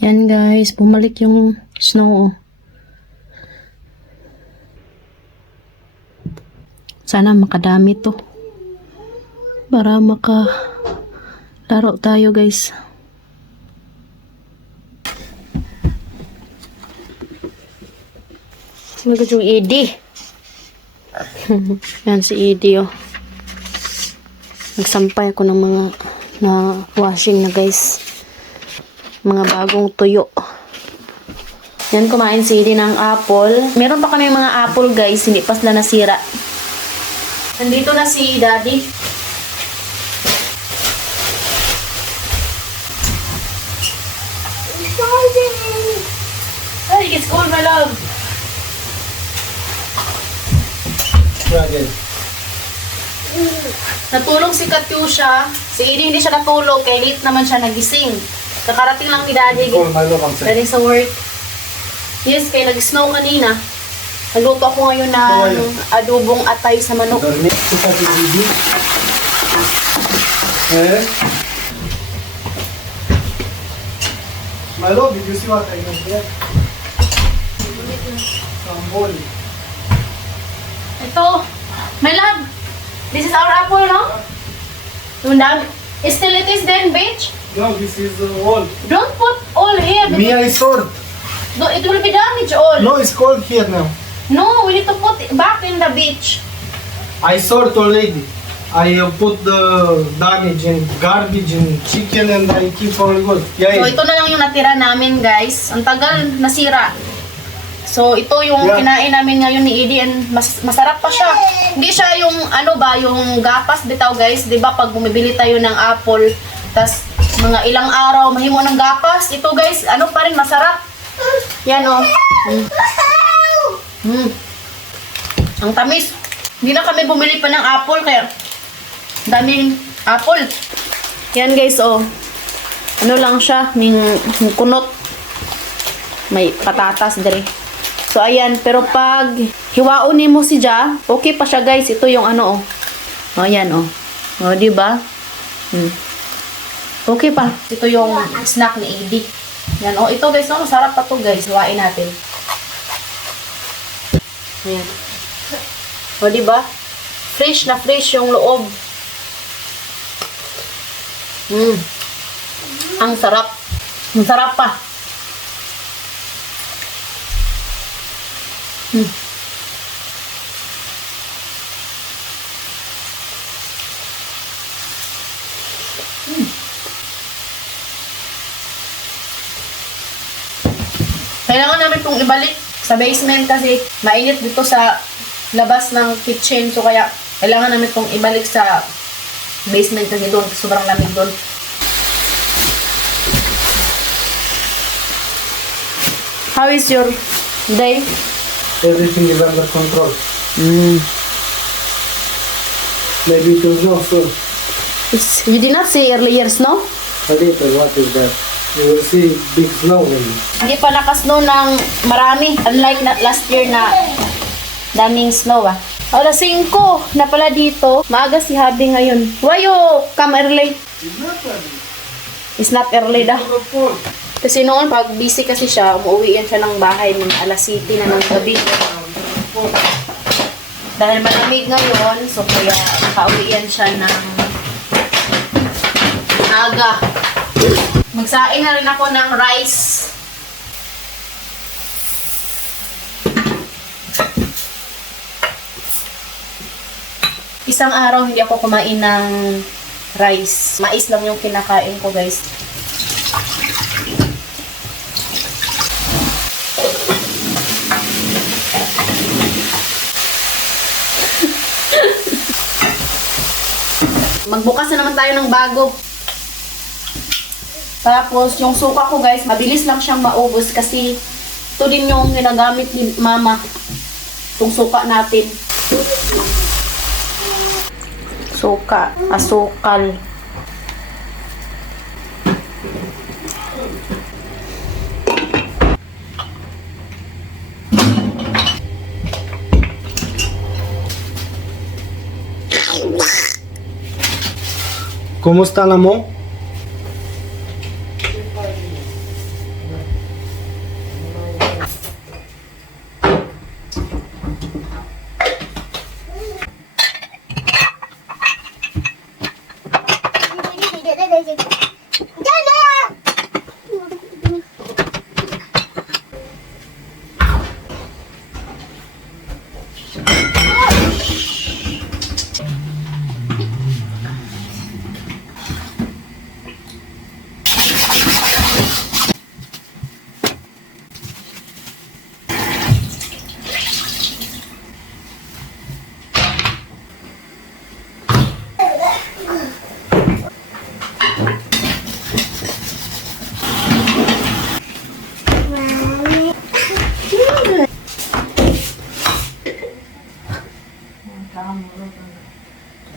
Yan guys, bumalik yung snow. Sana makadami to. Para laro tayo guys. Magod yung Edie. Yan si Edie oh. Nagsampay ako ng mga na washing na guys. Mga bagong tuyo. Yan, kumain si Edie ng apple. Meron pa kami mga apple guys, hindi pa sila nasira. Nandito na si Daddy. Ay, it's cold my love. Natulog si Katyusha. Si Edie hindi siya natulog. Kaya late naman siya nagising. Kakarating lang ni Daddy. Daddy sa work. Yes, kaya nag-snow kanina. Nagluto ako ngayon ng adobong atay sa manok. My love, did you see what I got there? Some ball. Ito. My love. This is our apple, no? Still it is then, bitch. No, this is all. Don't put all here. Me, I stored. No, it will be damaged all. No, it's cold here now. No, we need to put it back in the beach. I stored already. I put the damage in garbage and chicken and I keep all good. Yeah, So, ito na lang yung natira namin, guys. Ang tagal nasira. So, ito yung kinain namin ngayon ni Edie and masarap pa siya. Hindi siya yung, ano ba, yung gapas bitaw, guys. Diba, pag bumibili tayo ng apple, tas mga ilang araw, mahimo ng gapas. Ito, guys, ano pa rin, masarap. Yan, oh. Ang tamis. Hindi na kami bumili pa ng apple, kaya daming apple. Yan, guys, oh. Ano lang siya, ning kunot. May patatas dere. So, ayan. Pero pag hiwaonin mo si Ja, okay pa siya, guys. Ito yung ano, oh. O, ayan, oh. O, diba? Okay pa. Ito yung snack ni Edie. Yan, oh. Ito, guys, oh. Masarap pa to, guys. Hiwain natin. Ayan. O, diba? Fresh na fresh yung loob. Ang sarap. Ang sarap pa. Kailangan namin itong ibalik sa basement kasi mainit dito sa labas ng kitchen. So kaya kailangan namin itong ibalik sa basement kasi doon sobrang lamig doon. How is your day? everything is under control. Maybe it will snow soon. You did not say earlier snow? A little, what is that? You will see big snow. Hindi pa nakasnow ng marami. Unlike last year na daming snow ah. Alas 5 na pala dito. Maaga si Habi ngayon. Why you come early? It's not early daw. Kasi noon pag busy kasi siya, umuwi yan siya ng bahay ng alas 7 na ng gabi. Dahil malamig ngayon, so kaya nakauwi yan siya ng aga. Magsaing na rin ako ng rice. Isang araw hindi ako kumain ng rice. Mais lang yung kinakain ko, guys. Magbukas na naman tayo ng bago. Tapos, yung suka ko, guys, mabilis lang siyang maubos kasi ito din yung ginagamit ni Mama. Itong suka natin. Suka, asukal. Kumusta na mo?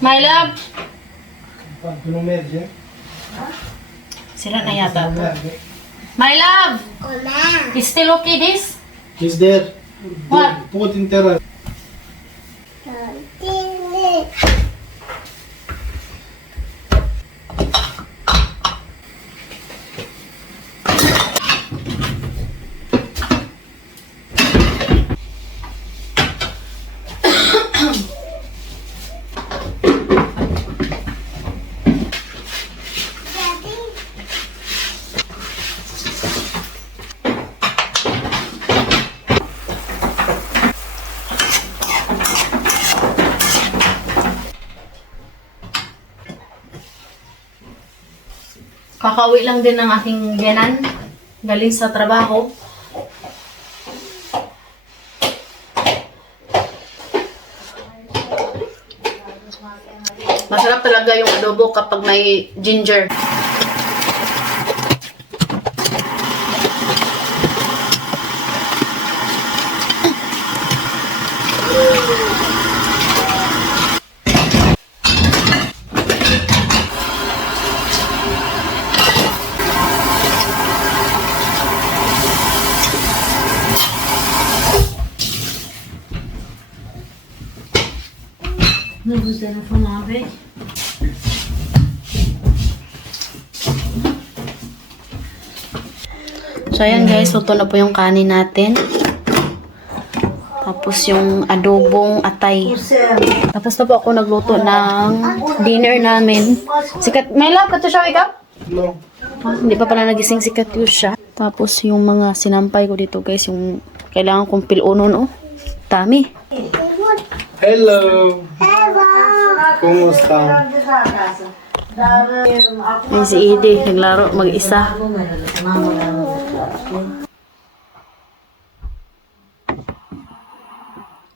My love. Lumege. Sira na yata. My love. Is still okay this? Is there? What? Put in terrace. Kakauwi lang din ng aking biyanan. Galing sa trabaho. Masarap talaga yung adobo kapag may ginger. So, ayan guys, luto na po yung kanin natin. Tapos yung adobong atay. Tapos na po ako nagluto ng dinner namin. Sikat, may love, kato siya, wake up? No. Hindi pa pala nagising si Katyusha. Tapos yung mga sinampay ko dito guys, yung kailangan kong pilunon, oh. Dami. Hello. Kumusta? Ay, si Edie, naglaro mag-isa.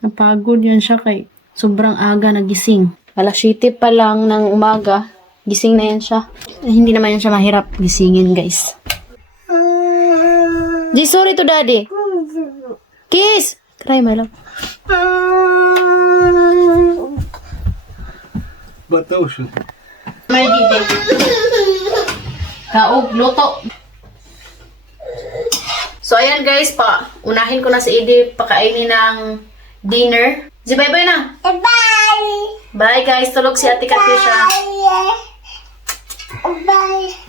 Napagod yun siya kay sobrang aga nagising. Alas 7 pa lang ng umaga, gising na yan siya. Hindi naman yan siya mahirap gisingin guys. Di, sorry to daddy. Kiss! Cry, my love. Bataw siya. May dide. Kaog, luto. So, ayan guys, unahin ko na si Edie pakainin ng dinner. Si bye-bye na. Bye. Bye guys, tulog si Ate Katyusha. Bye. Bye.